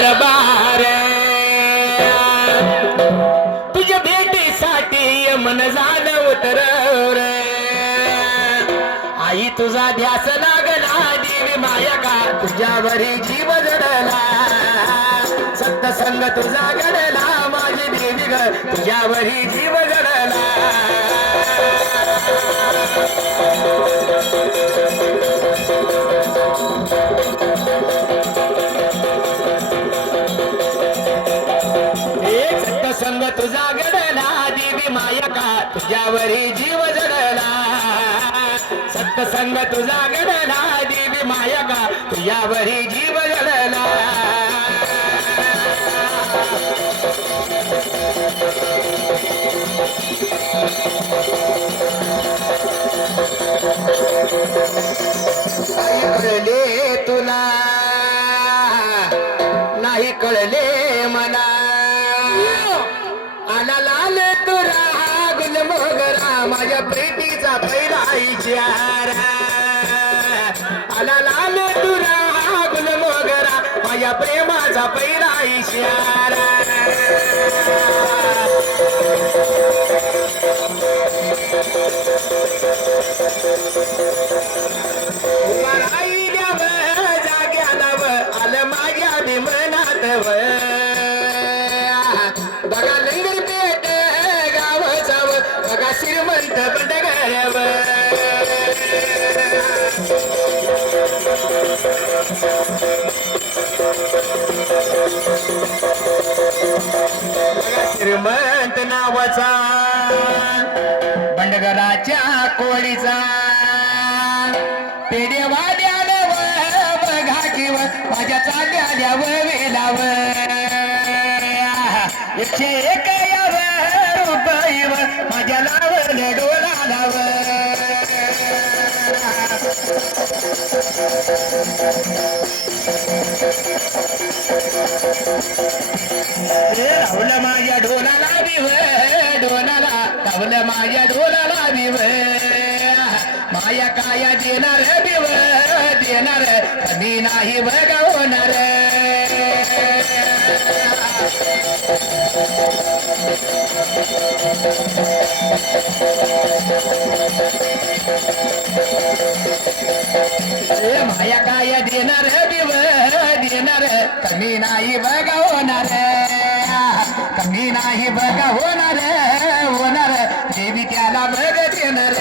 दरबार तुझ्या भेटीसाठी मन झालं उतर आई तुझा ध्यास लागला देवी माया का तुझ्यावरी जीव जडला सत्संग तुझा घडला माझी देवी ग तुझ्यावरी जीव जडला सत्संग तुझा घडला देवी माया का तुझ्यावरी जीव जडला सत्संग तुझा घडला देवी माया का तुझ्यावरी जीव जडला नाही कळले तुला नाही कळले मला आला लाल तुरा गुलमोगरा माझ्या प्रीतीचा पहिला इशारा आला लाल तुरा गुलमोगरा माझ्या प्रेमाचा पहिला इशारा राहिल्याव जाग्यालाव आलं माझ्या भीमनाथ बघा लंगर पेट गावचाव बघा श्रीमंत बंडगरव श्रीमंत नावाचा बंडगराच्या कोळीचा पेढेवाल्याव बघा किव माझ्या चांगल्याव वेलाव 101 रुपये माझ्या लावलं डोला लाव राहुल माझ्या ढोलाला बिव डोलाला राहुल माझ्या ढोलाला बिव माया काया देणार बिव देणार कमी नाही बघा होणार माया काय देणार बिव देणार कमी नाही बघा होणार कमी नाही बघा होणार होणार देवी त्याला बघ देणार